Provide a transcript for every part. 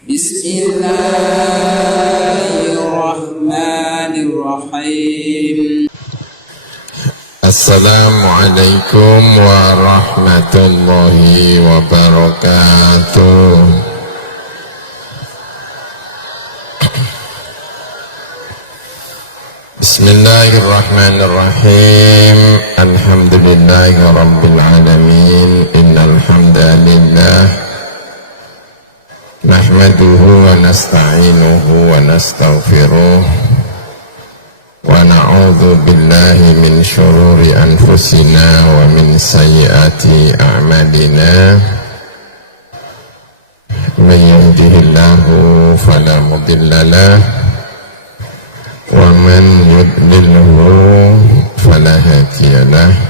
Bismillahirrahmanirrahim. Assalamualaikum warahmatullahi wabarakatuh. Bismillahirrahmanirrahim. Alhamdulillahi rabbil alamin. Innal hamdalillah nahmaduhu wa nasta'inuhu wa nastaghfiruh wa na'udzu billahi min syururi anfusina wa min sayyiati a'malina. May yahdihillahu fala mudilla lahu wa man yudlilhu fala hadiya lahu.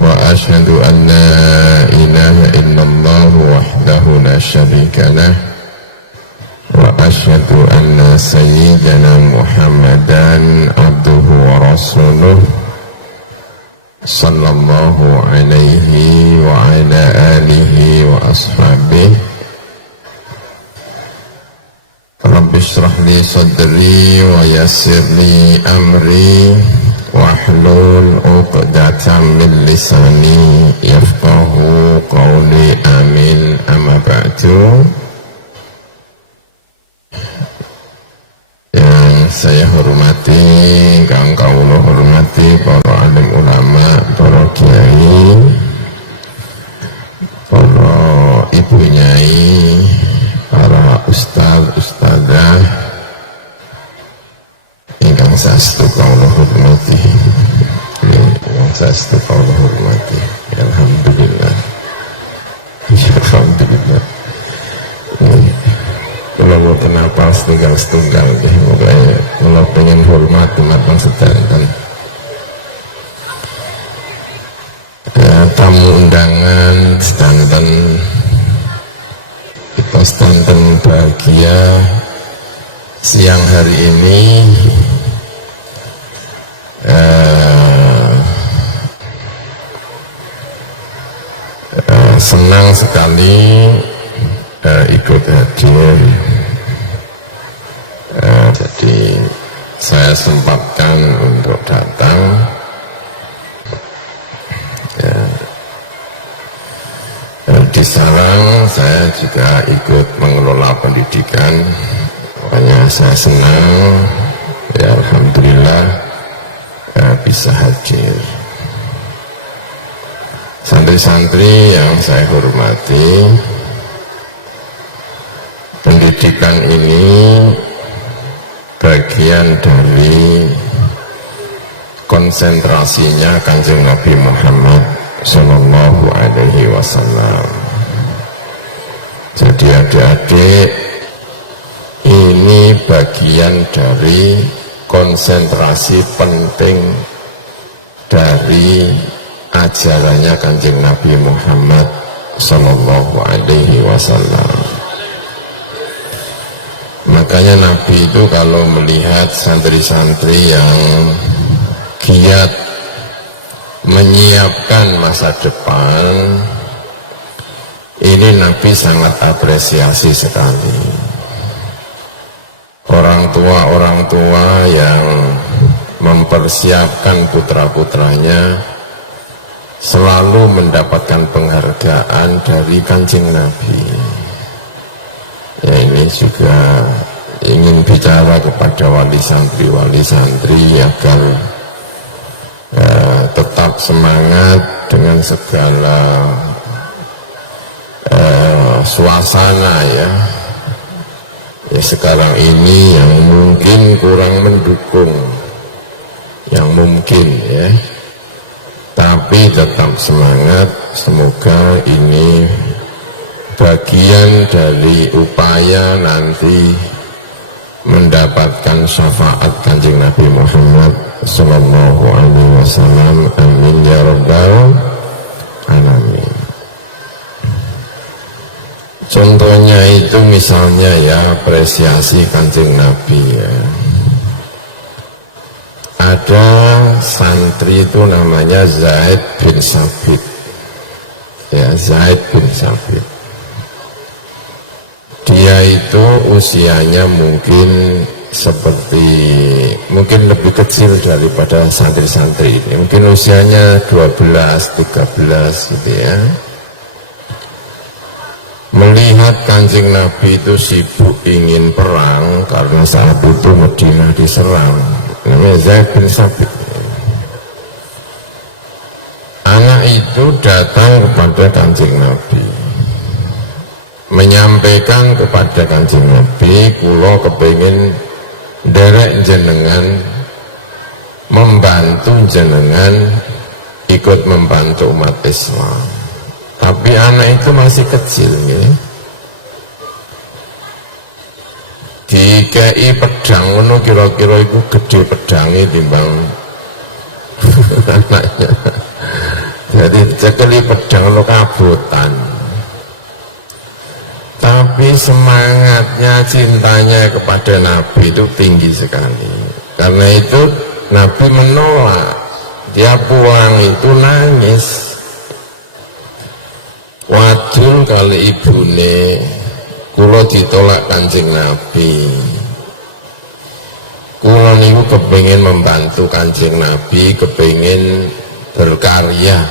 Wa ashhadu an la ilaha illallah wahdahu la syarika lahu wa ashhadu anna sayyidana Muhammadan abduhu wa rasuluh sallallahu alaihi wa ala alihi wa ashabihi. Rabbi shrah li sadri wa yassir li amri wahlul 'uqdatam min lisani yafqahu qawli. Amin. Amma ba'du. Yang saya hormati, kang kawula hormati para alim ulama, para kiai, para ibu nyai, para ustaz, ustazah ingkang saestu kawula hormati. Ingkang saestu kawula hormati. Alhamdulillah. Alhamdulillah. Kalau mau kenapa setunggal makanya kalau pengen hormat matang sedanten tamu undangan sedanten kita sedanten bahagia siang hari ini. Senang sekali ikut hadir. Jadi saya sempatkan untuk datang ya. Di sarang saya juga ikut mengelola pendidikan, makanya saya senang ya, alhamdulillah bisa hadir. Santri-santri yang saya hormati, pendidikan ini bagian dari konsentrasinya Kanjeng Nabi Muhammad Sallallahu Alaihi Wasallam. Jadi adik-adik, ini bagian dari konsentrasi penting dari ajarannya Kanjeng Nabi Muhammad Sallallahu Alaihi Wasallam. Makanya Nabi itu kalau melihat santri-santri yang giat menyiapkan masa depan, ini Nabi sangat apresiasi sekali. Orang tua yang mempersiapkan putra-putranya selalu mendapatkan penghargaan dari Kanjeng Nabi. Ya, ini juga ingin bicara kepada wali santri agar tetap semangat dengan segala suasana ya. Sekarang ini yang mungkin kurang mendukung, yang mungkin ya, tapi tetap semangat. Semoga ini bagian dari upaya nanti mendapatkan syafaat Kanjeng Nabi Muhammad Sallallahu Alaihi Wasallam. Amin ya rabbal alamin. Contohnya itu misalnya ya, apresiasi Kanjeng Nabi ya. Ada santri itu namanya Zaid bin Sabit ya, Zaid bin Sabit. Dia itu usianya mungkin seperti mungkin lebih kecil daripada santri-santri ini, mungkin usianya 12-13 gitu ya. Melihat Kanjeng Nabi itu sibuk ingin perang karena saat itu Madinah diserang, namanya Zaid bin Sabit. Anak itu datang kepada Kanjeng Nabi, menyampaikan kepada Kanjeng Nabi, kula kepingin derek jenengan, membantu jenengan ikut membantu umat Islam. Tapi anak itu masih kecil ya. Dikei pedang ngono kira-kira itu gede pedangnya timbang anaknya. Jadi cekeli pedang lo kabutan. Tapi semangatnya, cintanya kepada Nabi itu tinggi sekali. Karena itu Nabi menolak. Dia pulang itu nangis. Wadul kali ibune, kula ditolak Kanjeng Nabi. Kula niku kepengin membantu Kanjeng Nabi, kepengin berkarya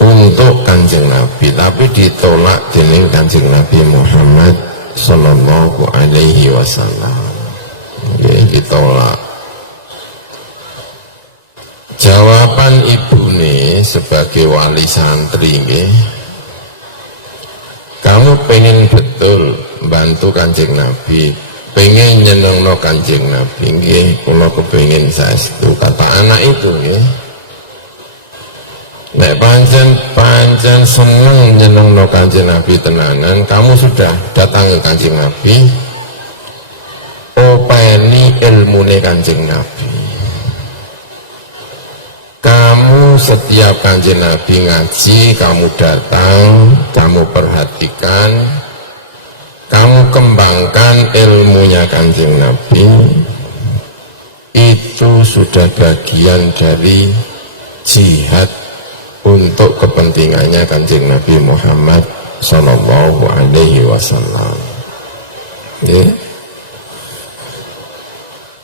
untuk Kanjeng Nabi, tapi ditolak dening Kanjeng Nabi Muhammad sallallahu alaihi wasallam. Ditolak. Jawaban ibune sebagai wali santri, kamu pengen betul bantu Kanjeng Nabi, pengen nyenengno Kanjeng Nabi, kalau kepengen saestu, kata anak itu nek pancen seneng nyenengno Kanjeng Nabi tenanan, kamu sudah datang ke Kanjeng Nabi, openi ilmune Kanjeng Nabi. Kamu setiap Kanjeng Nabi ngaji, kamu datang, kamu perhatikan, kamu kembangkan ilmunya Kanjeng Nabi. Itu sudah bagian dari jihad untuk kepentingannya Kanjeng Nabi Muhammad sallallahu alaihi wasallam.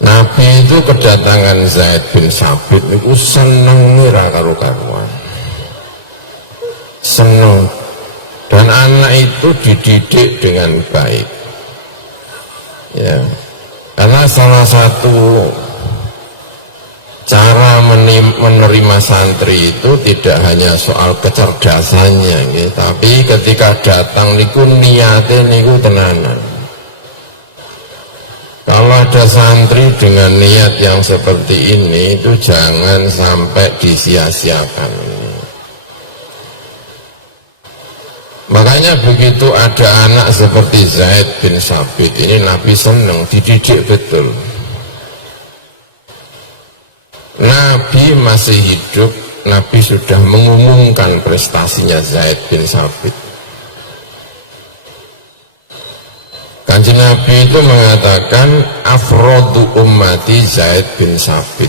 Nabi itu kedatangan Zaid bin Sabit itu seneng ora karo-karuan, seneng, dan anak itu dididik dengan baik ya, karena salah satu cara menerima santri itu tidak hanya soal kecerdasannya gitu, tapi ketika datang niku niate niku tenanan. Kalau ada santri dengan niat yang seperti ini, itu jangan sampai disia-siakan. Makanya begitu ada anak seperti Zaid bin Sabit ini, Nabi senang, dididik betul. Nabi masih hidup, Nabi sudah mengumumkan prestasinya Zaid bin Sabit. Kanjeng Nabi itu mengatakan afrodu ummati Zaid bin Sabit,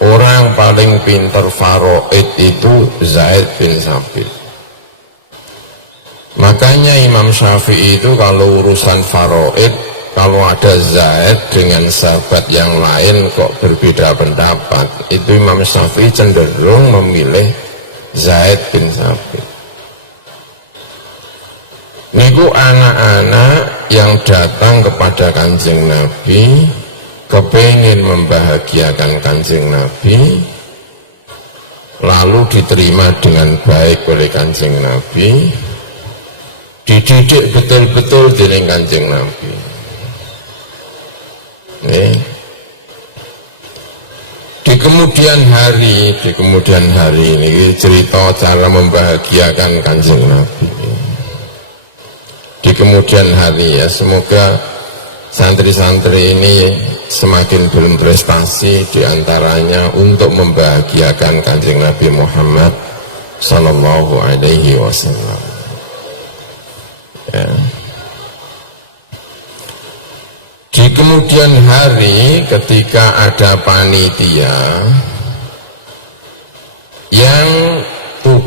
orang paling pintar faraid itu Zaid bin Sabit. Makanya Imam Syafi'i itu kalau urusan faraid, kalau ada Zaid dengan sahabat yang lain kok berbeda pendapat, itu Imam Syafi'i cenderung memilih Zaid bin Sabit. Niku anak-anak yang datang kepada Kanjeng Nabi, kepingin membahagiakan Kanjeng Nabi, lalu diterima dengan baik oleh Kanjeng Nabi, dididik betul-betul dening Kanjeng Nabi. Di kemudian hari ini cerita cara membahagiakan Kanjeng Nabi. Di kemudian hari ya, semoga santri-santri ini semakin berprestasi diantaranya untuk membahagiakan Kanjeng Nabi Muhammad sallallahu alaihi wasallam ya. Di kemudian hari ketika ada panitia yang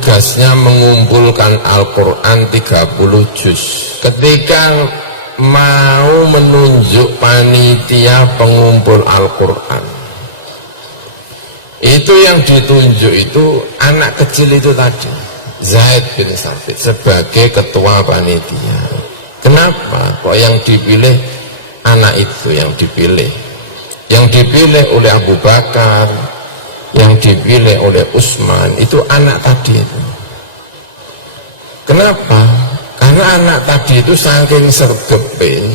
tugasnya mengumpulkan Al-Quran 30 juz. Ketika mau menunjuk panitia pengumpul Al-Quran, itu yang ditunjuk itu anak kecil itu tadi, Zaid bin Sabit, sebagai ketua panitia. Kenapa kok yang dipilih anak itu yang dipilih? Yang dipilih oleh Abu Bakar, yang dipilih oleh Utsman, itu anak tadi itu. Kenapa? Karena anak tadi itu saking sergepe,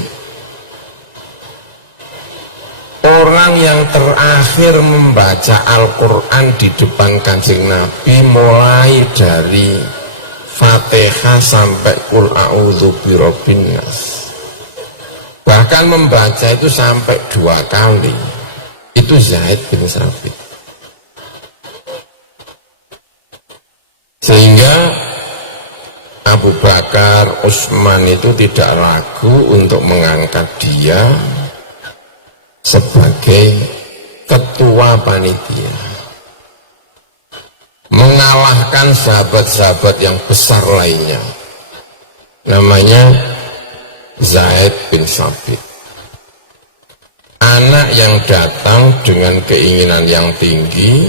orang yang terakhir membaca Al-Quran di depan Kanjeng Nabi, mulai dari Fatihah sampai Qul a'udzu birabbin nas, bahkan membaca itu sampai 2 kali, itu Zaid bin Sabit. Sehingga Abu Bakar, Utsman itu tidak ragu untuk mengangkat dia sebagai ketua panitia, mengalahkan sahabat-sahabat yang besar lainnya, namanya Zaid bin Sabit. Anak yang datang dengan keinginan yang tinggi,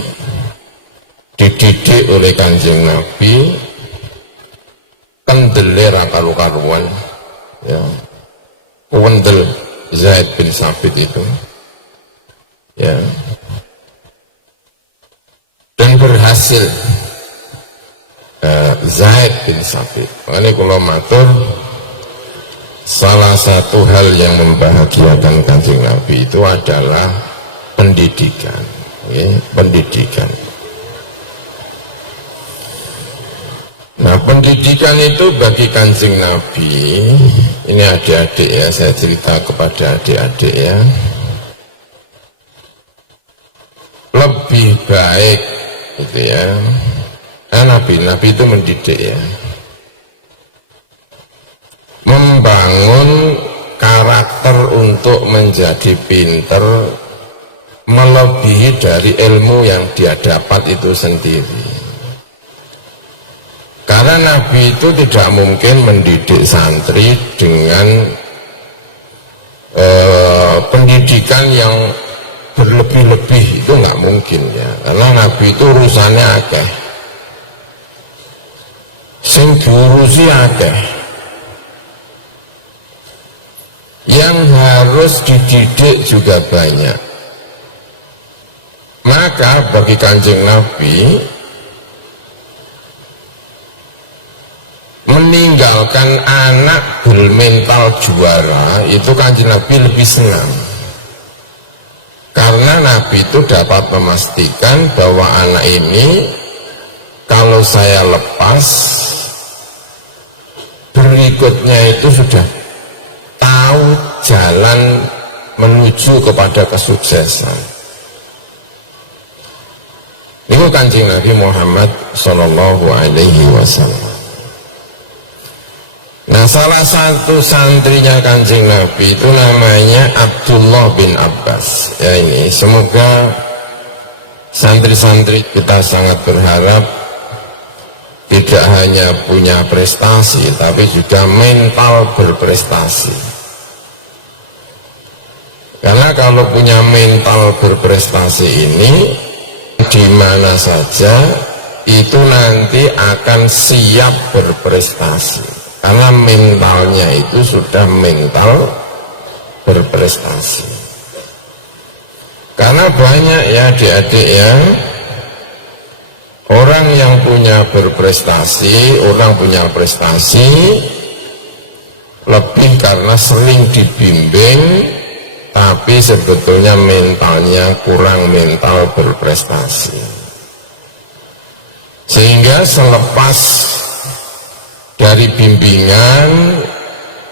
dididik oleh Kanjeng Nabi, kendele ra karu-karuan, ya, wendel Zaid bin Sabit itu, ya, dan berhasil Zaid bin Sabit. Makanya kalau matur, salah satu hal yang membahagiakan Kanjeng Nabi itu adalah pendidikan, ya, pendidikan. Nah, pendidikan itu bagi Kanjeng Nabi, ini adik-adik ya, saya cerita kepada adik-adik ya, lebih baik gitu ya. Nabi itu mendidik ya, membangun karakter untuk menjadi pinter melebihi dari ilmu yang dia dapat itu sendiri. Karena Nabi itu tidak mungkin mendidik santri dengan pendidikan yang berlebih-lebih, itu nggak mungkin ya. Karena Nabi itu urusannya akeh, sing diurusi akeh, yang harus dididik juga banyak. Maka bagi Kanjeng Nabi, meninggalkan anak bermental juara itu Kanjeng Nabi lebih senang, karena Nabi itu dapat memastikan bahwa anak ini kalau saya lepas, berikutnya itu sudah tahu jalan menuju kepada kesuksesan. Itu Kanjeng Nabi Muhammad Sallallahu Alaihi Wasallam. Nah, salah satu santrinya Kanjeng Nabi itu namanya Abdullah bin Abbas. Ya, ini semoga santri-santri kita sangat berharap tidak hanya punya prestasi, tapi juga mental berprestasi. Karena kalau punya mental berprestasi ini, di mana saja itu nanti akan siap berprestasi. Karena mentalnya itu sudah mental berprestasi. Karena banyak ya adik-adik ya, orang yang punya berprestasi, orang punya prestasi lebih karena sering dibimbing, tapi sebetulnya mentalnya kurang mental berprestasi. Sehingga selepas dari bimbingan,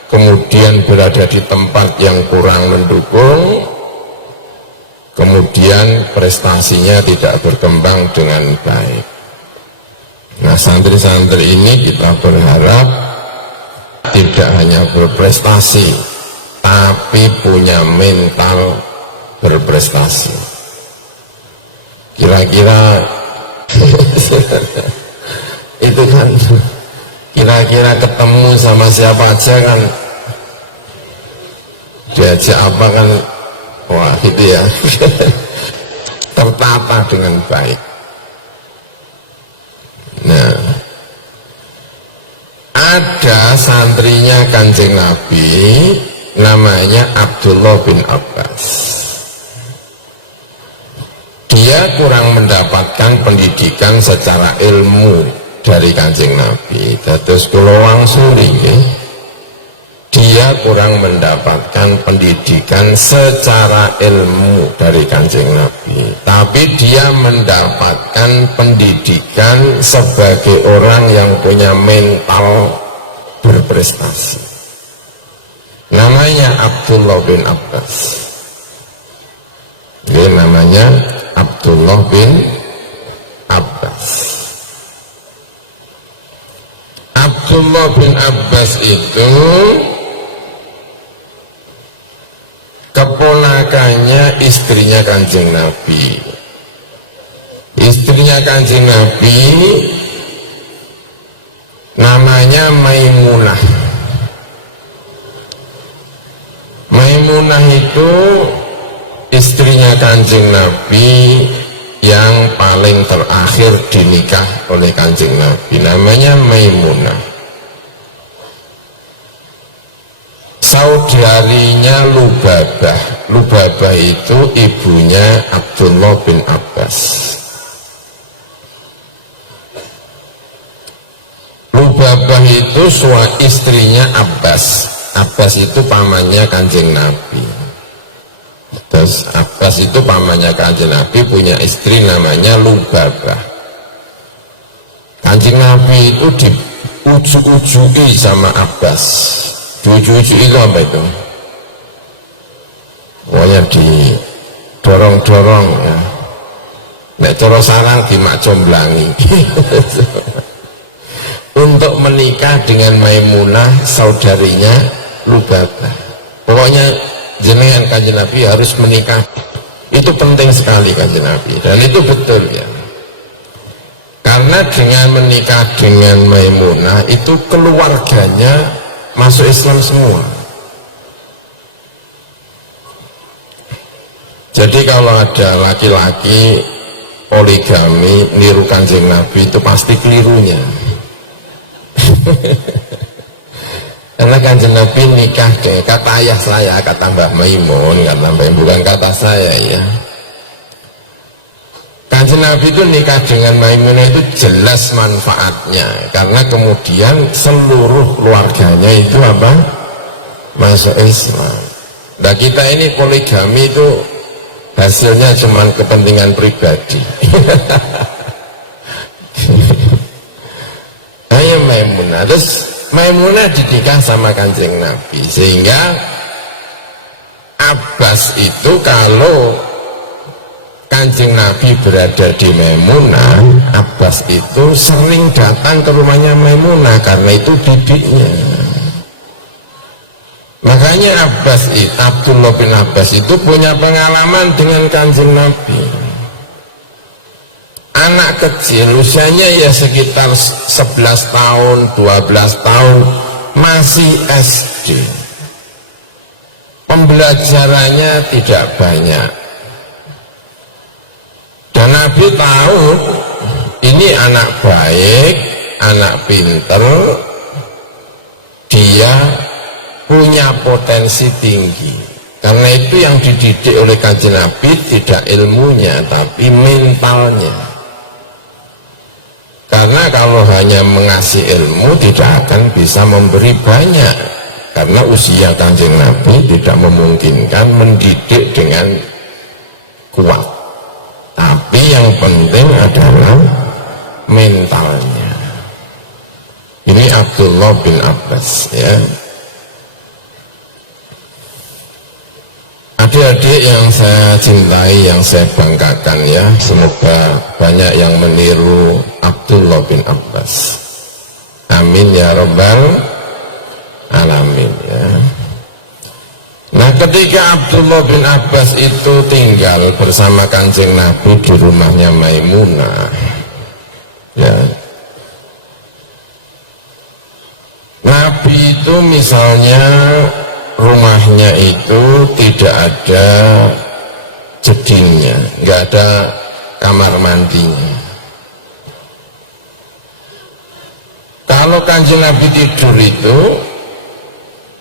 kemudian berada di tempat yang kurang mendukung, kemudian prestasinya tidak berkembang dengan baik. Nah, santri-santri ini kita berharap tidak hanya berprestasi, tapi punya mental berprestasi. Kira-kira itu kan kira-kira ketemu sama siapa aja kan diajak apa kan, wah itu ya tertata dengan baik. Nah, ada santrinya Kanjeng Nabi namanya Abdullah bin Abbas. Dia kurang mendapatkan pendidikan secara ilmu dari Kanjeng Nabi. Terus kula wangsuli nggih, dia kurang mendapatkan pendidikan secara ilmu dari Kanjeng Nabi, tapi dia mendapatkan pendidikan sebagai orang yang punya mental berprestasi. Namanya Abdullah bin Abbas. Dia namanya Abdullah bin Abbas. Abdullah bin Abbas itu keponakannya istrinya Kanjeng Nabi. Istrinya Kanjeng Nabi namanya Maimunah. Maimunah itu istrinya Kanjeng Nabi yang paling terakhir dinikah oleh Kanjeng Nabi, namanya Maimunah. Saudarinya Lubabah. Lubabah itu ibunya Abdullah bin Abbas. Lubabah itu istrinya Abbas. Abbas itu pamannya Kanjeng Nabi. Terus Abbas itu pamannya Kanjeng Nabi punya istri namanya Lubabah. Kanjeng Nabi itu diujuk-ujuki sama Abbas. Diujuk-ujuk itu apa itu? Pokoknya didorong-dorong ya. Nek cara sarang dimak comblangi. Untuk menikah dengan Maimunah saudarinya Lubabah. Pokoknya jenengan Kanjeng Nabi harus menikah. Itu penting sekali Kanjeng Nabi, dan itu betul ya. Karena dengan menikah dengan Maimunah itu keluarganya masuk Islam semua. Jadi kalau ada laki-laki poligami niru Kanjeng Nabi itu pasti kelirunya. Karena Kanjeng Nabi nikah deh, kata ayah saya, kata Mbah Maimun, kata Mbah, bukan kata saya ya. Kanjeng Nabi itu nikah dengan Maimunah itu jelas manfaatnya, karena kemudian seluruh keluarganya itu apa? Masuk Islam. Nah kita ini poligami itu hasilnya cuma kepentingan pribadi. Ayo Maimunah, terus Maimunah dinikah sama Kanjeng Nabi, sehingga Abbas itu kalau Kanjeng Nabi berada di Maimunah, Abbas itu sering datang ke rumahnya Maimunah karena itu bibiknya. Makanya Abdullah bin Abbas itu punya pengalaman dengan Kanjeng Nabi. Anak kecil usianya ya sekitar 11 tahun, 12 tahun, masih SD. Pembelajarannya tidak banyak. Dan Nabi tahu ini anak baik, anak pinter, dia punya potensi tinggi. Karena itu yang dididik oleh Kanjeng Nabi tidak ilmunya, tapi mentalnya. Karena kalau hanya mengasih ilmu tidak akan bisa memberi banyak, karena usia Kanjeng Nabi tidak memungkinkan mendidik dengan kuat. Tapi yang penting adalah mentalnya. Ini Abdullah bin Abbas ya. Adik-adik yang saya cintai, yang saya banggakan ya, semoga banyak yang meniru Abdullah bin Abbas. Amin ya rabbal alamin ya. Nah ketika Abdullah bin Abbas itu tinggal bersama Kanjeng Nabi di rumahnya Maimunah ya, misalnya rumahnya itu tidak ada jedingnya, nggak ada kamar mandinya. Kalau Kanjeng Nabi tidur itu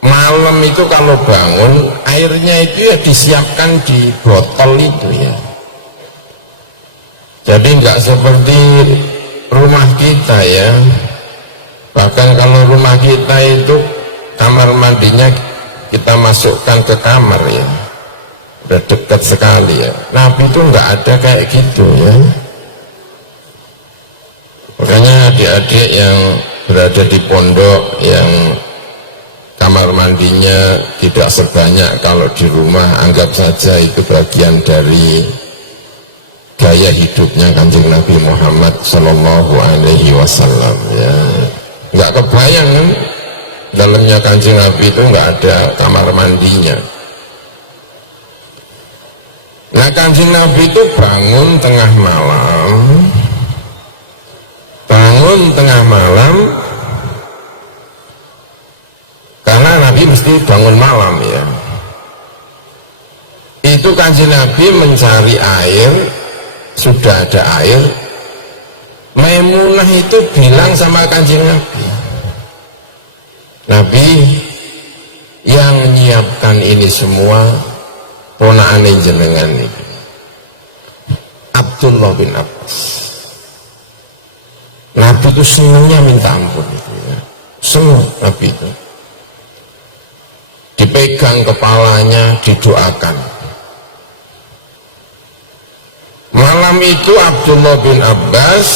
malam itu kalau bangun airnya itu ya disiapkan di botol itu ya. Jadi nggak seperti rumah kita ya. Bahkan kalau rumah kita itu kamar mandinya kita masukkan ke kamar ya, udah dekat sekali ya. Nabi itu nggak ada kayak gitu ya. Makanya adik-adik yang berada di pondok yang kamar mandinya tidak sebanyak kalau di rumah, anggap saja itu bagian dari gaya hidupnya Kanjeng Nabi Muhammad Sallallahu Alaihi Wasallam ya. Nggak kebayang kan dalamnya Kanjeng Nabi itu nggak ada kamar mandinya. Nah, Kanjeng Nabi itu bangun tengah malam karena Nabi mesti bangun malam ya. Itu Kanjeng Nabi mencari air, sudah ada air. Maimunah itu bilang sama Kanjeng Nabi, Nabi yang menyiapkan ini semua ponakan jenengan ini, Abdullah bin Abbas. Nabi itu senangnya minta ampun itu ya. Senang Nabi itu. Dipegang kepalanya, didoakan. Malam itu Abdullah bin Abbas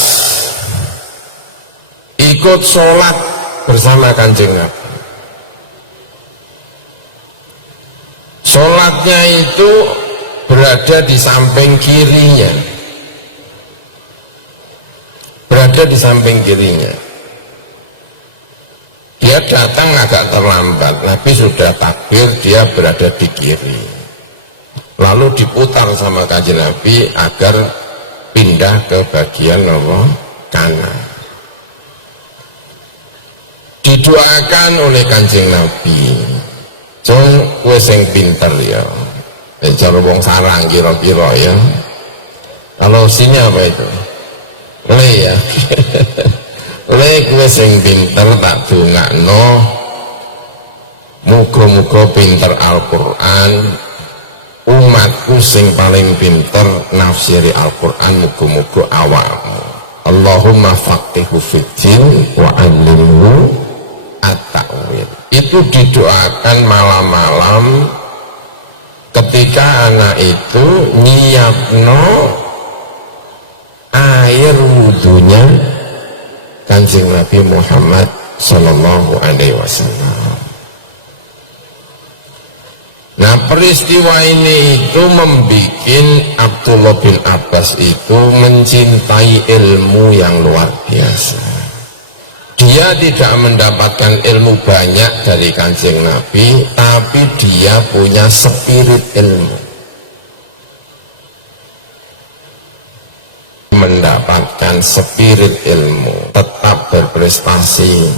ikut sholat bersama Kanjeng Nabi. Sholatnya itu berada di samping kirinya, dia datang agak terlambat, Nabi sudah takbir, dia berada di kiri, lalu diputar sama Kanjeng Nabi agar pindah ke bagian kanan. Didoakan oleh Kanjeng Nabi, "Cung, kowe sing pinter ya." Cara wong sarang kira-kira ya. Kalau sini apa itu? Le ya. Le kowe sing pinter tak dongakno. Muga-muga pinter Al-Qur'an. Umatku sing paling pinter nafsiri Al-Qur'an, muga-muga awakmu. Allahumma faqihu fiddin wa 'allimhu at-ta'wil. Itu didoakan malam-malam ketika anak itu nyiapno air wudhunya Kanjeng Nabi Muhammad Sallallahu Alaihi Wasallam. Nah, peristiwa ini itu membuat Abdullah bin Abbas itu mencintai ilmu yang luar biasa. Dia tidak mendapatkan ilmu banyak dari Kanjeng Nabi, tapi dia punya spirit ilmu. Mendapatkan spirit ilmu, tetap berprestasi,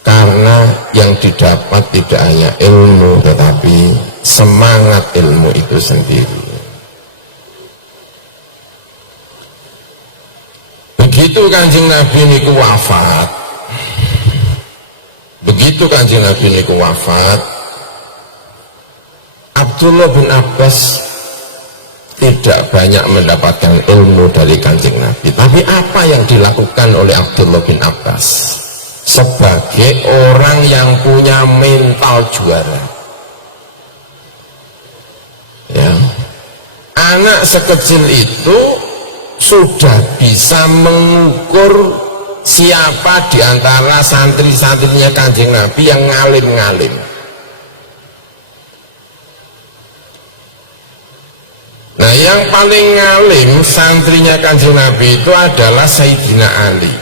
karena yang didapat tidak hanya ilmu, tetapi semangat ilmu itu sendiri. Begitu Kanjeng Nabi niku wafat, Abdullah bin Abbas tidak banyak mendapatkan ilmu dari Kanjeng Nabi. Tapi apa yang dilakukan oleh Abdullah bin Abbas sebagai orang yang punya mental juara ya, anak sekecil itu sudah bisa mengukur siapa di antara santri-santrinya Kanjeng Nabi yang ngalim-ngalim. Nah, yang paling ngalim santrinya Kanjeng Nabi itu adalah Sayyidina Ali.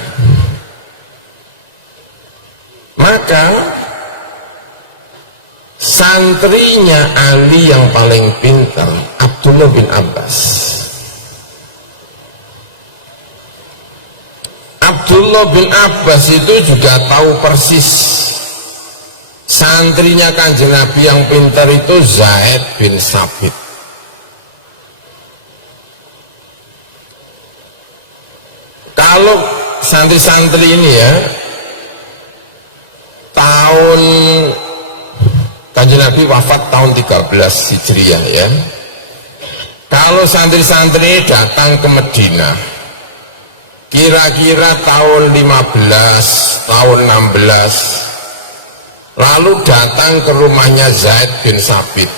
Maka santrinya Ali yang paling pintar Abdullah bin Abbas. Abdullah bin Abbas itu juga tahu persis santrinya Kanjeng Nabi yang pintar itu Zaid bin Sabit. Kalau santri-santri ini ya, tahun Kanjeng Nabi wafat tahun 13 Hijriah ya. Kalau santri-santri datang ke Madinah kira-kira tahun 15, tahun 16, lalu datang ke rumahnya Zaid bin Sabit,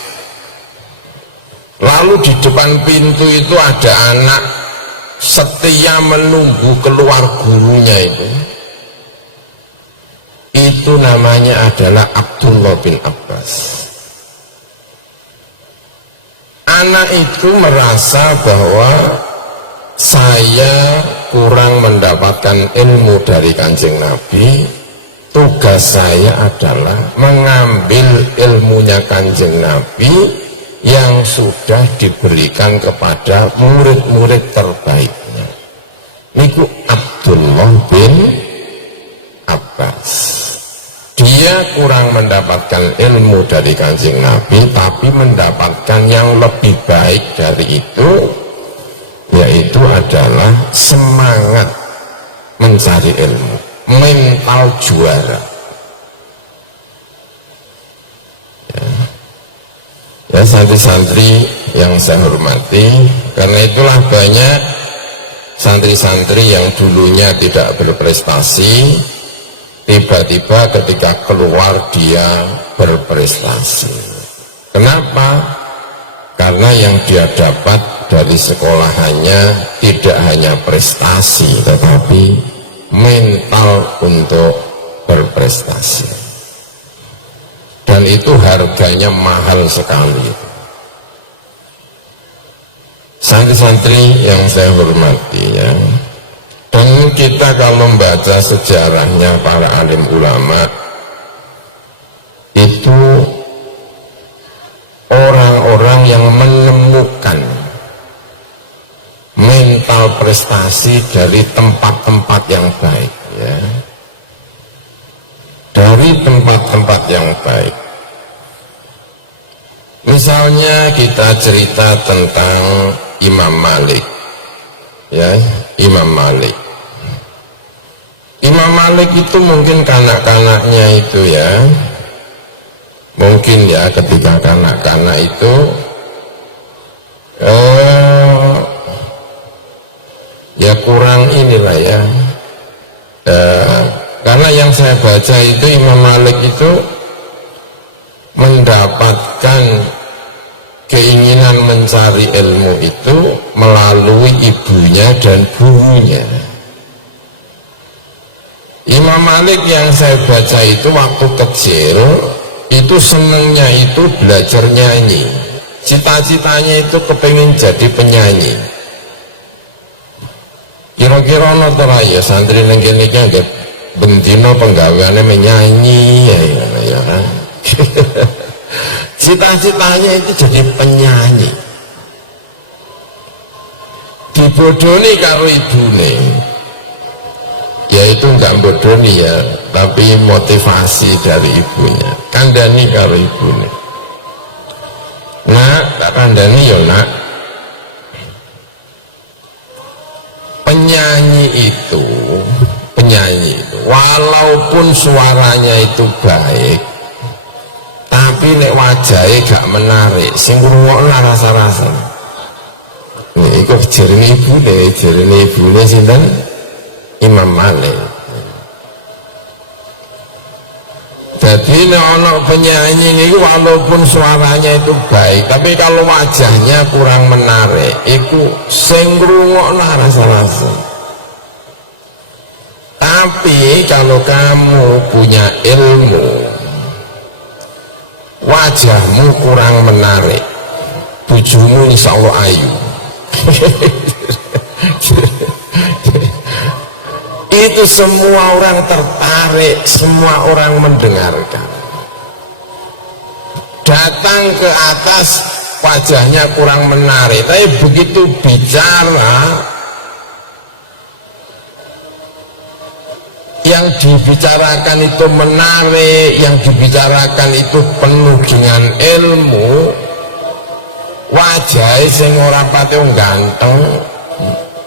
lalu di depan pintu itu ada anak setia menunggu keluar gurunya itu namanya adalah Abdullah bin Abbas. Anak itu merasa bahwa saya kurang mendapatkan ilmu dari Kanjeng Nabi, tugas saya adalah mengambil ilmunya Kanjeng Nabi yang sudah diberikan kepada murid-murid terbaiknya. Niku Abdullah bin Abbas. Dia kurang mendapatkan ilmu dari Kanjeng Nabi, tapi mendapatkan yang lebih baik dari itu, yaitu adalah semangat mencari ilmu, mental juara. Ya, santri-santri yang saya hormati, karena itulah banyak santri-santri yang dulunya tidak berprestasi, tiba-tiba ketika keluar dia berprestasi. Kenapa? Karena yang dia dapat dari sekolahannya tidak hanya prestasi, tetapi mental untuk berprestasi. Dan itu harganya mahal sekali. Santri-santri yang saya hormati ya, dan kita kalau membaca sejarahnya para alim ulama, itu orang-orang yang menemukan mental prestasi dari tempat-tempat yang baik ya. Dari tempat-tempat yang baik. Misalnya kita cerita tentang Imam Malik ya, Imam Malik. Imam Malik itu mungkin kanak-kanaknya itu ya, mungkin ya ketika kanak-kanak itu ya kurang inilah ya, karena yang saya baca itu Imam Malik itu mendapatkan keinginan mencari ilmu itu melalui ibunya dan gurunya. Imam Malik yang saya baca itu waktu kecil itu senengnya itu belajar nyanyi, cita-citanya itu kepengen jadi penyanyi. Kira-kira nonton ya santri nengkene iki bendino penggaweane menyanyi ya. Cita-citanya itu jadi penyanyi. Dibodoni karo ibune. Yaitu enggak bodoni ya, tapi motivasi dari ibunya. Kandani karo ibune. Nak, tak kandani ya nak. Penyanyi itu walaupun suaranya itu baik, tapi nek wajahnya gak menarik, sing ngrungokno rasa-rasa. Iku jerene ibune sinten? Imam Malik. Jadi nek ana penyanyi ini walaupun suaranya itu baik, tapi kalau wajahnya kurang menarik, iku sing ngrungokno rasa-rasa. Tapi kalau kamu punya ilmu, wajahmu kurang menarik, bojomu insya Allah ayu. Itu semua orang tertarik, semua orang mendengarkan. Datang ke atas wajahnya kurang menarik, tapi begitu bicara yang dibicarakan itu menarik, yang dibicarakan itu penuh dengan ilmu, wajah sing ora pati ganteng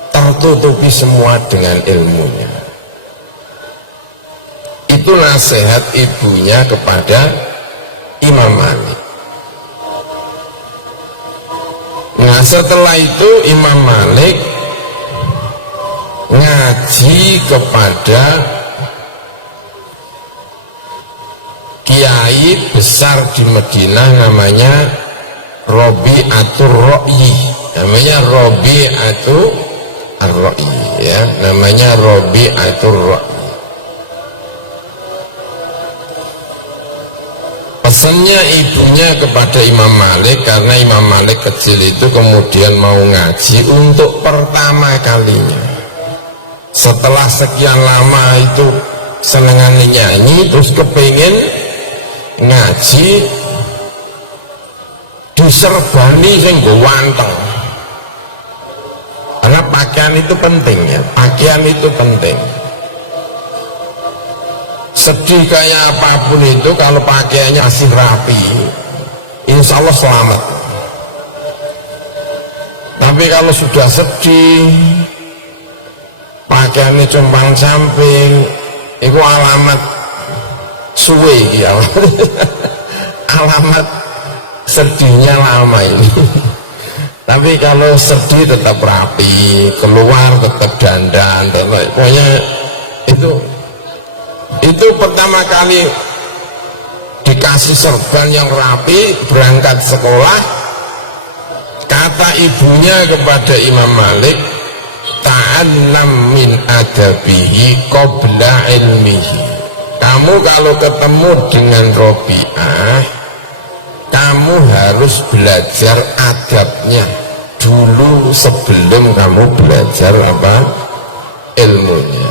tertutupi semua dengan ilmunya. Itu nasihat ibunya kepada Imam Malik. Nah setelah itu Imam Malik ngaji kepada kiai besar di Madinah namanya Robi'atul Ra'yi, namanya Robi'atul Ra'yi, ya, namanya Robi'atul Ra'yi. Pesannya ibunya kepada Imam Malik, karena Imam Malik kecil itu kemudian mau ngaji untuk pertama kalinya. Setelah sekian lama itu senengannya nyanyi, terus kepingin ngaji diserbani sing ganteng. Karena pakaian itu penting, ya, pakaian itu penting. Sedih kayak apapun itu, kalau pakaiannya masih rapi, insya Allah selamat. Tapi kalau sudah sedih, pakaiannya cumpang camping, itu alamat suwe ya. Alamat sedihnya lama ini. Tapi kalau sedih tetap rapi, keluar tetap dandan, pokoknya itu pertama kali dikasih serban yang rapi, berangkat sekolah. Kata ibunya kepada Imam Malik, ta'annam min adabihi qabla ilmihi. Kamu kalau ketemu dengan Robi'ah, kamu harus belajar adabnya dulu sebelum kamu belajar apa? Ilmunya.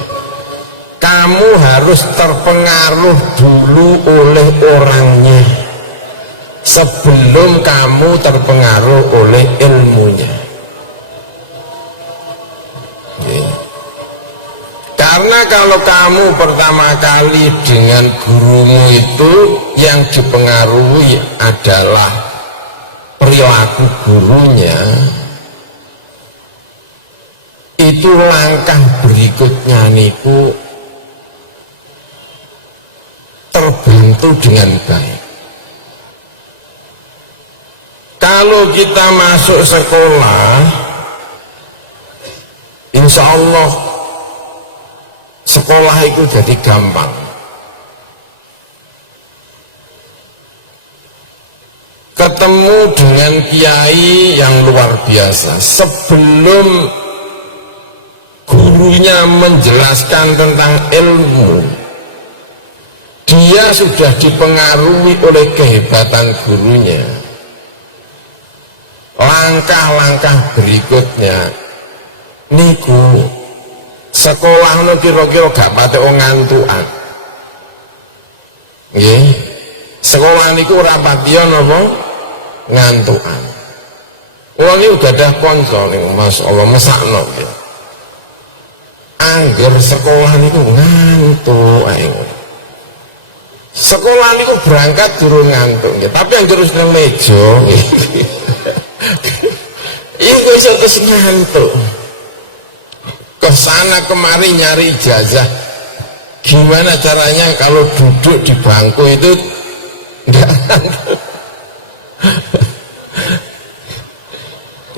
Kamu harus terpengaruh dulu oleh orangnya sebelum kamu terpengaruh oleh ilmunya. Karena kalau kamu pertama kali dengan gurumu itu yang dipengaruhi adalah perilaku gurunya, itu langkah berikutnya niku terbantu dengan baik. Kalau kita masuk sekolah, insya Allah sekolah itu jadi gampang. Ketemu dengan kiai yang luar biasa, sebelum gurunya menjelaskan tentang ilmu, dia sudah dipengaruhi oleh kehebatan gurunya. Langkah-langkah berikutnya niku sekolah nu kira-kira gak patek ngantukan. Nggih. Sekolah niku ora patiya napa ngantukan. Kula niku gadah kanca niku masyaallah mesakno nggih. Angger sekolah niku ngantuk ae. Sekolah niku berangkat durung ngantuk nggih, tapi angger wis nang meja nggih. Iku iso terus ngantuk. Kesana kemari nyari ijazah. Gimana caranya kalau duduk di bangku itu enggak ngantuk?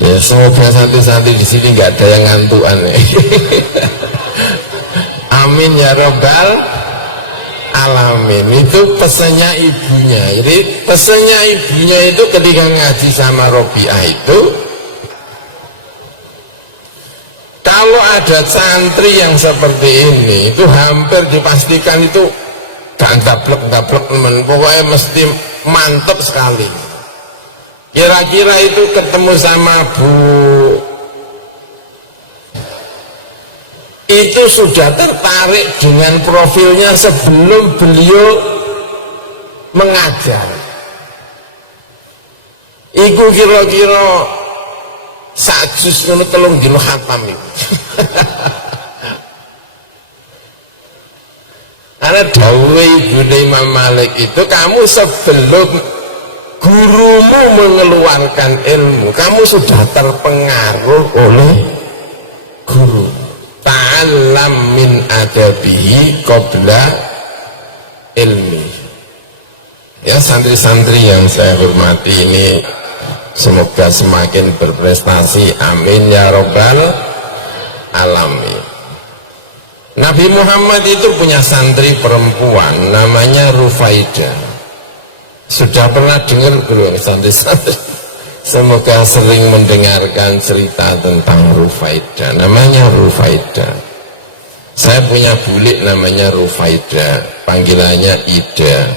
Ya semoga santri-santri di sini nggak ada yang ngantukan ya. Amin ya robbal alamin. Itu pesannya ibunya. Jadi pesannya ibunya itu ketika ngaji sama Robi'ah itu, kalau ada santri yang seperti ini, itu hampir dipastikan itu gak daplek temen, pokoknya mesti mantep sekali. Kira-kira itu ketemu sama Bu itu sudah tertarik dengan profilnya sebelum beliau mengajar. Iku kira-kira sajus ngono 3 dina khatam iku. karena dawai Ibnu Imam Malik itu, kamu sebelum gurumu mengeluarkan ilmu, kamu sudah terpengaruh oleh guru. Ta'allam min adabihi qabla ilmi. Ya, santri-santri yang saya hormati ini, semoga semakin berprestasi, amin ya robbal alamin. Nabi Muhammad itu punya santri perempuan namanya Rufaidah. Sudah pernah dengar belum santri-santri? Semoga sering mendengarkan cerita tentang Rufaidah. Namanya Rufaidah. Saya punya bulik namanya Rufaidah, panggilannya Ida.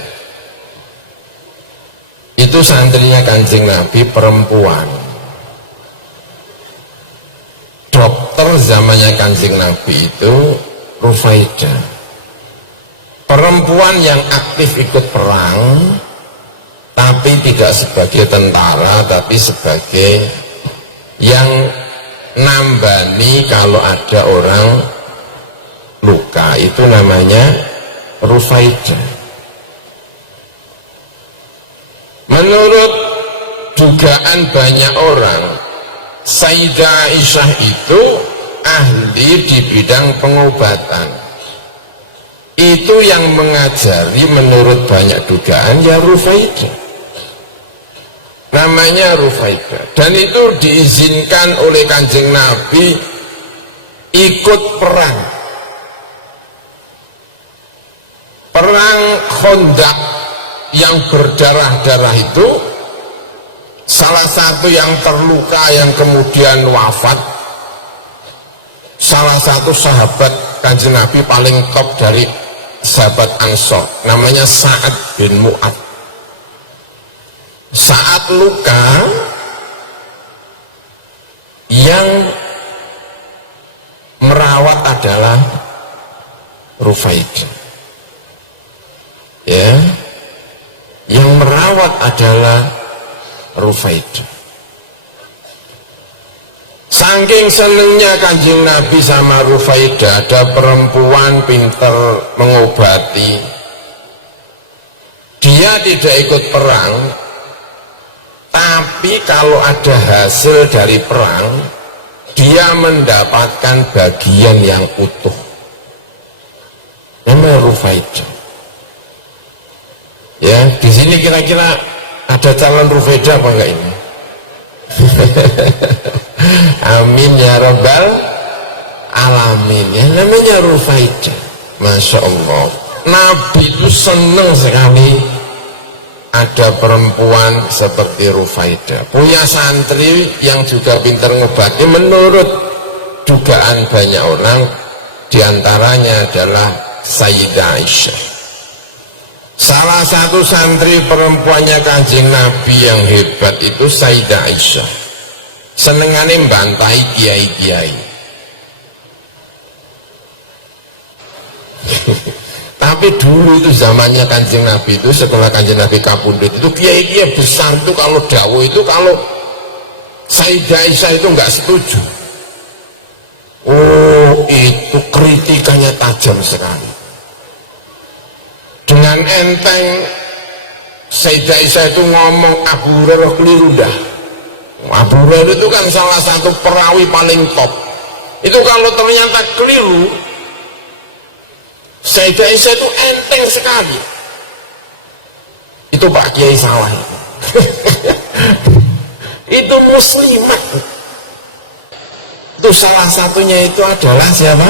Itu santrinya Kanjeng Nabi perempuan. Dokter zamannya Kanjeng Nabi itu Rufaidah, perempuan yang aktif ikut perang, tapi tidak sebagai tentara, tapi sebagai yang nambani kalau ada orang luka. Itu namanya Rufaidah. Menurut dugaan banyak orang, Sayyidah Aisyah itu ahli di bidang pengobatan. Itu yang mengajari menurut banyak dugaan ya Rufaidah, namanya Rufaidah. Dan itu diizinkan oleh Kanjeng Nabi ikut perang Khandaq yang berdarah-darah itu. Salah satu yang terluka yang kemudian wafat, salah satu sahabat Kanjeng Nabi paling top dari sahabat Ansor, namanya Sa'ad bin Mu'ad. Saat luka, yang merawat adalah Rufaidah, ya, yang merawat adalah Rufaidah. Saking senengnya Kanjeng Nabi sama Rufaidah, ada perempuan pinter mengobati. Dia tidak ikut perang, tapi kalau ada hasil dari perang, dia mendapatkan bagian yang utuh. Namanya Rufaidah. Ya, di sini kira-kira ada calon Rufaidah apa enggak ini? Amin ya robbal alamin. Ya, namanya Rufaidah. Masya Allah, Nabi itu senang sekali ada perempuan seperti Rufaidah. Punya santri yang juga pintar ngobati. Menurut dugaan banyak orang, diantaranya adalah Sayyidah Aisyah. Salah satu santri perempuannya Kanjeng Nabi yang hebat itu Sayyidah Aisyah. Senengannya membantai kiai-kiai. Tapi dulu itu zamannya Kanjeng Nabi itu, setelah Kanjeng Nabi kapundhut itu, kiai-kiai besar itu kalau dawuh itu, kalau Sayyidah Aisyah itu nggak setuju, oh itu kritikannya tajam sekali. Dengan enteng Sayyidah Aisyah itu ngomong Abu Hurairah keliru dah. Abu Hurairah itu kan salah satu perawi paling top. Itu kalau ternyata keliru, Sayyidah Aisyah itu enteng sekali. Itu Pak Kiai salah. Itu muslimat. Itu salah satunya itu adalah siapa?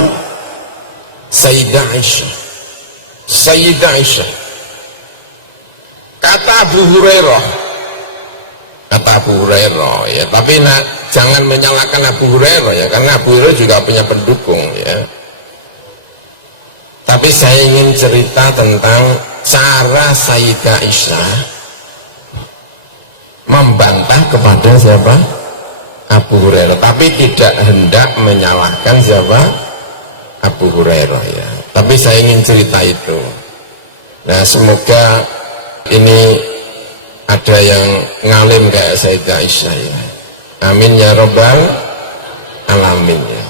Sayyidah Aisyah. Sayyidah Aisyah. Kata Abu Hurairah, ya, tapi jangan menyalahkan Abu Hurairah ya, karena Abu Hurairah juga punya pendukung ya. Tapi saya ingin cerita tentang cara Sayyidah Aisyah membantah kepada siapa? Abu Hurairah, tapi tidak hendak menyalahkan siapa? Abu Hurairah ya. Tapi saya ingin cerita itu. Nah, semoga ini ada yang ngalim kayak Sayyidah Aisyah ya. Amin ya robbal alamin ya.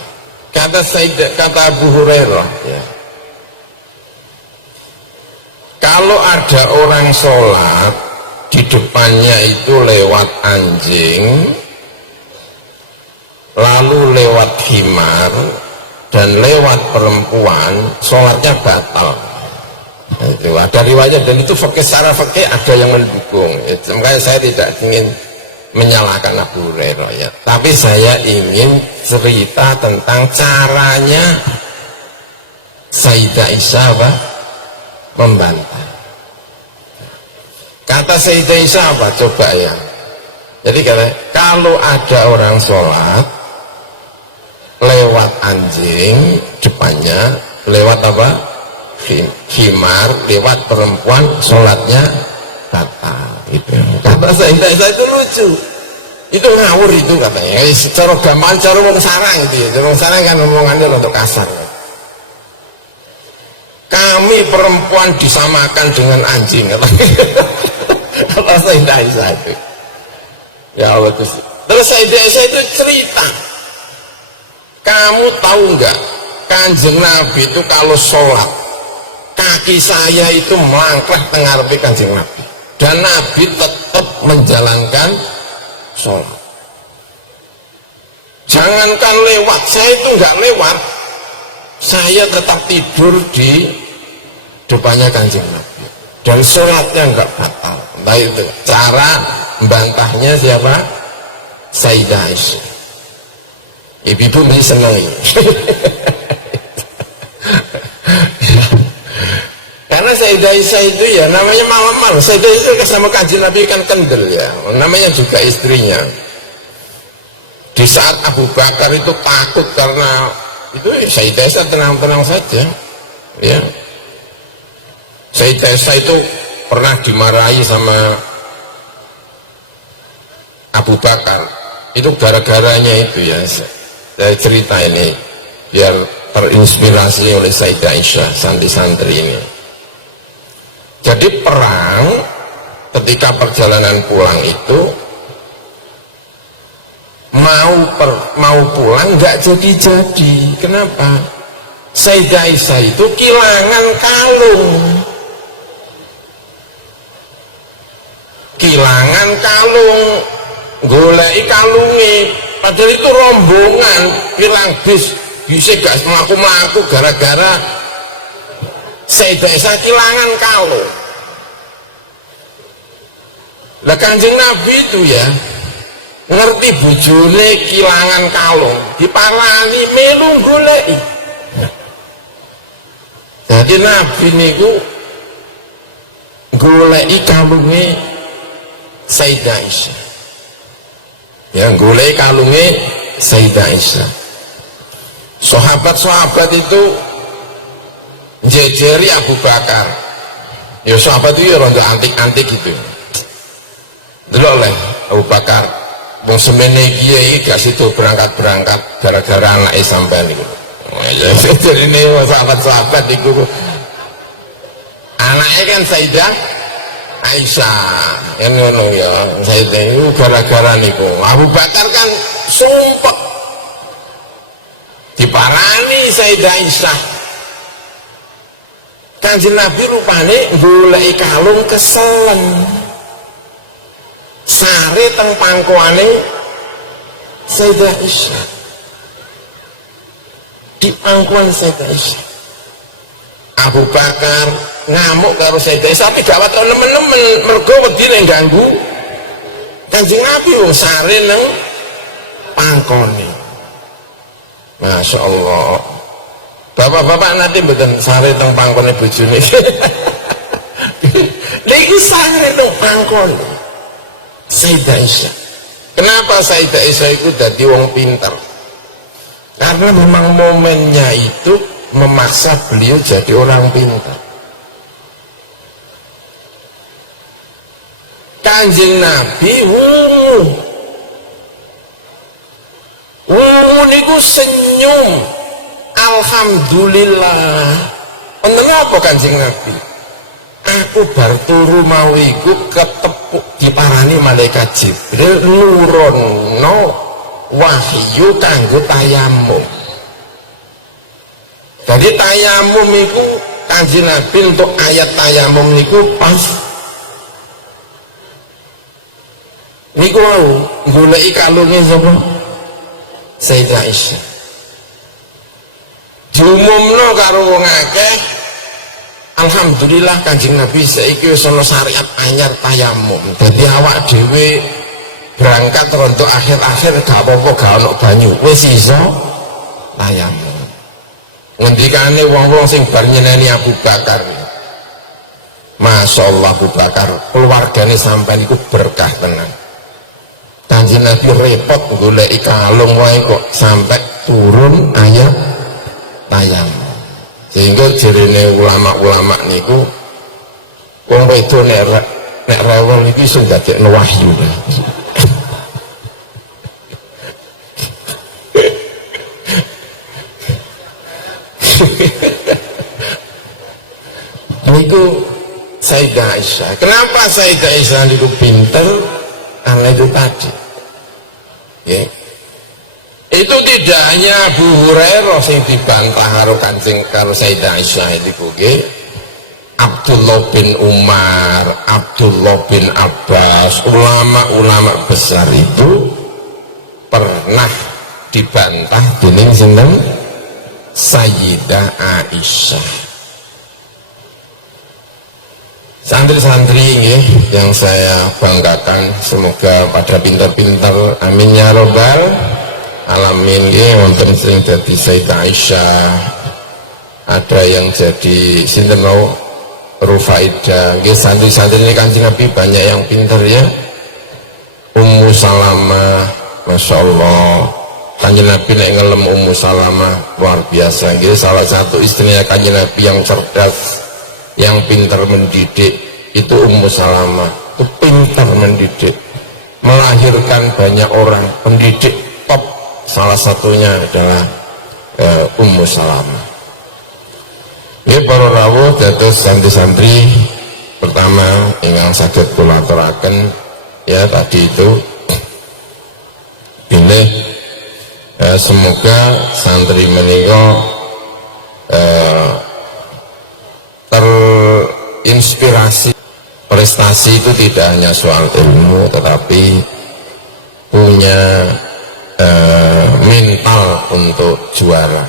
Kata Abu Hurairah ya, kalau ada orang sholat di depannya itu lewat anjing, lalu lewat himar dan lewat perempuan, sholatnya batal. Nah, itu ada riwayat, dan itu secara fikih ada yang mendukung. Makanya saya tidak ingin menyalahkan Abu Hurairah ya, tapi saya ingin cerita tentang caranya Sayyidah Aisyah membantah. Kata Sayyidah Aisyah apa coba ya? Jadi kata, kalau ada orang sholat lewat anjing depannya, lewat apa? Himar, lewat perempuan, sholatnya batal. Gitu. Kata Sayyidah Aisyah itu lucu, itu ngawur itu katanya. Secara gampang, cara ngomong sarang gitu ya. Ngomong sarang kan omongannya untuk kasar. Kami perempuan disamakan dengan anjing. Kata Sayyidah Aisyah itu. Ya Allah, terus Sayyidah Aisyah itu cerita, kamu tahu nggak, Kanjeng Nabi itu kalau sholat kaki saya itu melangkah tengarepe Kanjeng Nabi, dan Nabi tetap menjalankan sholat. Jangankan lewat, saya itu nggak lewat, saya tetap tidur di depannya Kanjeng Nabi dan sholatnya nggak batal. Nah itu cara membantahnya siapa? Sayyidah Aisyah. Ibu-ibu mesti senang. Karena Sayyidah Aisyah itu ya namanya malam-malam. Sayyidah Aisyah sama Kanjeng Nabi kan kendel ya, namanya juga istrinya. Di saat Abu Bakar itu takut karena itu, Sayyidah Aisyah tenang-tenang saja ya. Sayyidah Aisyah itu pernah dimarahi sama Abu Bakar, itu gara-garanya itu ya. Saya cerita ini biar terinspirasi oleh Sayyidah Aisyah, santri-santri ini. Jadi perang, ketika perjalanan pulang itu mau pulang nggak jadi-jadi. Kenapa? Sayyidah Aisyah itu kehilangan kalung. Kehilangan kalung, goleki kalungi, padahal itu rombongan hilang bis, bisa gak melaku-melaku gara-gara Sayyidah Aisyah kehilangan kalung. Lah Kanjeng Nabi itu ya ngerti bojone kehilangan kalung, diparani melu goleki. Jadi Nabi niku goleki kalunge Sayyidah Aisyah. Yang golek kalungnya Sayyidah Aisyah. Sahabat-sahabat itu jejeri Abu Bakar. Ya sahabat itu ya rada antik-antik gitu. Delok le Abu Bakar, wong semene iki gak sido berangkat-berangkat gara-gara anake sampean niku. Ya ini sahabat-sahabat iku. Anaknya kan Sayyidah Aisyah, yang ngono ya, Sayyidah itu gara-gara niku. Abu Bakar kan sumpah diparani Sayyidah Aisyah. Kanjeng Nabi rupane goleki kalung keselen, sare teng pangkoane Sayyidah Aisyah, di pangkuan Sayyidah Aisyah. Abu Bakar ngamuk karo Sayyidah Aisyah, tapi gak watuk nemen-nemen, mergo wedine ganggu Kanjeng Nabi wong sare nang pangkone. Masya Allah, bapak-bapak nanti mboten sare teng pangkone bojone. Lagi sare nang pangkone Sayyidah Aisyah. Kenapa Sayyidah Aisyah itu dadi wong pinter? Karena memang momennya itu memaksa beliau jadi orang pintar. Kanjeng Nabi wungu niku senyum, alhamdulillah. Wonten apa Kanjeng Nabi? Aku bar turu mau iku ketepuk diparani malaikat Jibril nurono wahyu kanggo tayamum. Jadi tayamum iku Kanjeng Nabi untuk ayat tayamum niku pas niku mau goleki kalunge sapa Sayyidah Aisyah diumumno karo wong akeh. Alhamdulillah Kanjeng Nabi saiki wis ana syariat anyar tayamum. Dadi awak dhewe berangkat untuk akhir-akhir gak apa-apa gak ono banyu wis iso tayamum. Ngendikane wong-wong sing bar nyeneni Abu Bakar, Masya Allah Abu Bakar keluargane sampean iku berkah tenan. Kanjeng Nabi repot goleki kalung wae kok sampai turun ayat tayamum. Sehingga jarine ulama-ulama niku wong wedo nek rewel iki iso dadekno wahyu. Niku Sayyidah Aisyah. Kenapa Sayyidah Aisyah niku pinter? Karena itu tadi. Ya. Itu tidak hanya Abu Hurairah yang dibantah karo Kanjeng karo Sayyidah Aisyah itu nggih. Abdullah bin Umar, Abdullah bin Abbas, ulama-ulama besar itu pernah dibantah dening sinten? Sayyidah Aisyah. Santri-santri yang saya banggakan, semoga pada pintar-pintar, amin ya robbal alamin. Wonten sing dadi Sayyidah Aisyah, ada yang jadi sinten Rufaidah. Santri-santri ini Kanjeng Nabi banyak yang pintar ya. Ummu Salamah, Masya Allah. Kanjeng Nabi nek ngelem Ummu Salamah luar biasa. Salah satu istrinya Kanjeng Nabi yang cerdas, yang pintar mendidik itu Ummu Salamah. Itu pintar mendidik, melahirkan banyak orang pendidik top. Salah satunya adalah Ummu Salamah. Ini para rawuh dados santri-santri pertama ingkang saged kula aturaken ya tadi itu pilih semoga santri menika terinspirasi. Prestasi itu tidak hanya soal ilmu tetapi punya mental untuk juara.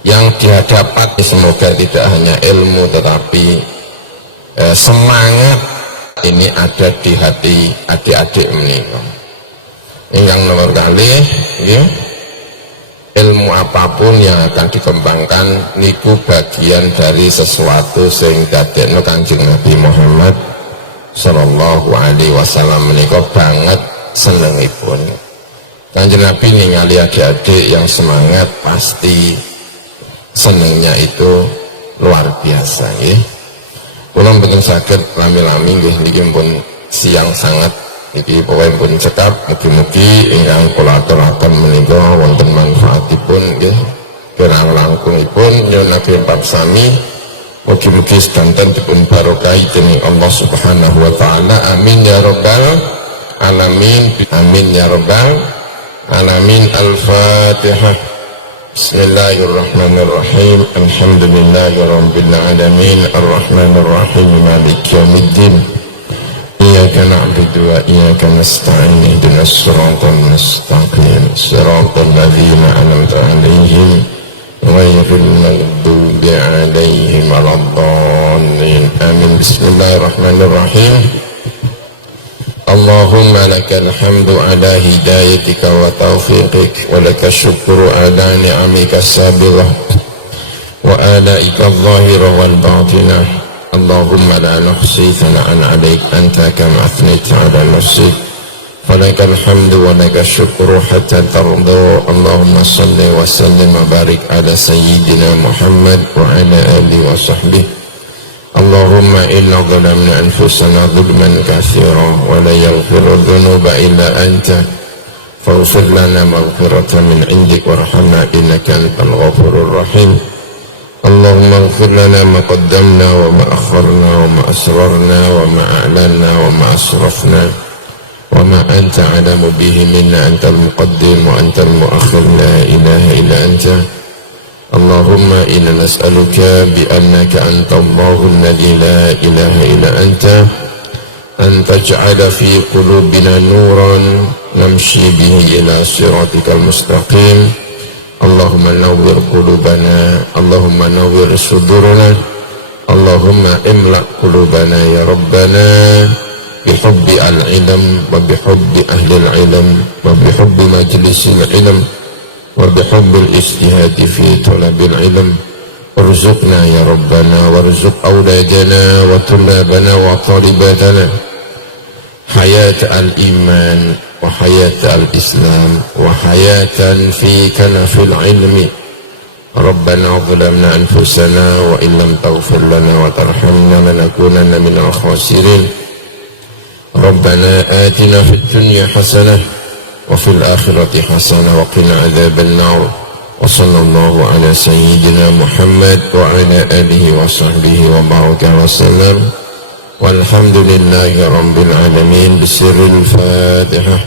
Yang dia dapat semoga tidak hanya ilmu tetapi semangat ini ada di hati adik-adik menika. Yang nomor kali ya, ilmu apapun yang akan dikembangkan niku bagian dari sesuatu sing dadekno Kanjeng Nabi Muhammad sallallahu alaihi wasallam menika banget senengipun. Kanjeng Nabi ningali adik-adik yang semangat pasti senengnya itu luar biasa ya. Kula mboten saged lami-lami nggih niki pun siang sangat iki pokoknya pun cekap mugi-mugi ingkang kula aturaken menika wonten manfaatipun nggih kirang langkungipun nyuwun ageng sami mugi-mugi sedanten dipun barokahi dening Allah Subhanahu wa taala. Amin ya rabbal alamin. Amin ya rabbal alamin. Al-Fatihah. Bismillahirrahmanirrahim. Alhamdulillahirabbil alamin. Arrahmanir rahim. Maliki yaumiddin. Iyyaka na'budu wa iyyaka nasta'in. Ihdinas siratal mustaqim. Siratal ladzina an'amta 'alaihim ghairil maghdubi 'alaihim waladdallin. Amin. Bismillahirrahmanirrahim. Allahumma lakal hamdu ala hidayatika wa taufiqik wa lakal syukru ala ni'amika sabilah wa alaika zahira wal batinah. Allahumma la nuhsi thana'an alaik anta kama athnita ala nafsik falakal hamdu wa lakal syukru hatta tarda. Allahumma salli wa sallim wa barik ala sayyidina Muhammad wa ala alihi wa sahbihi. Allahumma inna zalamna anfusana zulman katsiran wa la yaghfiru dhunuba illa anta faghfir lana maghfiratan min 'indik warhamna innaka antal ghafurur rahim. Allahumma ighfir lana ma qaddamna wa ma akharna wa ma asrarna wa ma a'lanna wa ma asrafna wa ma anta 'alamu bihi minna antal muqaddim wa antal muakhir la ilaha illa anta Allahumma inna nas'aluka bi'annaka anta Allahu alladhi la ilaha illa anta an taj'ala fi qulubina nuran namshi bihi ila siratikal mustaqim. Allahumma nawwir qulubana, Allahumma nawwir sudurana, Allahumma imla qulubana ya Rabbana bihubbi al-ilm wa bihubbi ahli al-ilm wa bihubbi majlisil ilm wa bihubbi al-ijtihadi fi talabil ilm. Warzuqna ya Rabbana warzuq awladana wa tullabana wa talibatana hayat al-iman wa hayat al-islam wa hayatan fi kanafil ilmi. Rabbana zalamna anfusana wa illam taghfir lana wa tarhamna lanakunanna minal khasirin. Rabbana atina fid dunya hasanah wa fil akhirati hasanah wa qina adzaban nar. Wa sallallahu ala sayyidina Muhammad wa ala alihi wa sahbihi wa baraka wa sallam. Walhamdulillahi rabbil alamin. Bisirril Fatihah.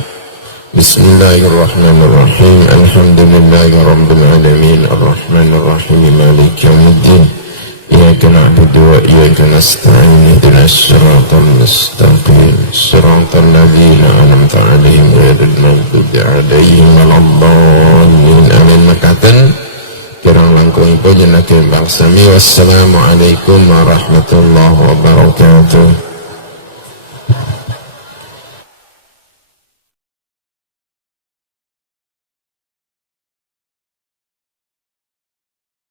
Bismillahirrahmanirrahim. Alhamdulillahi rabbil alamin. Arrahmanirrahim. Maliki yaumiddin. Iyyaka na'budu wa iyyaka nasta'in. Ihdinas siratal mustaqim. Siratal ladzina an'amta 'alaihim ghairil maghdubi 'alaihim waladdallin. Amin. Makaten kirang langkung panjenengan bangsami. Wassalamualaikum warahmatullahi wabarakatuh.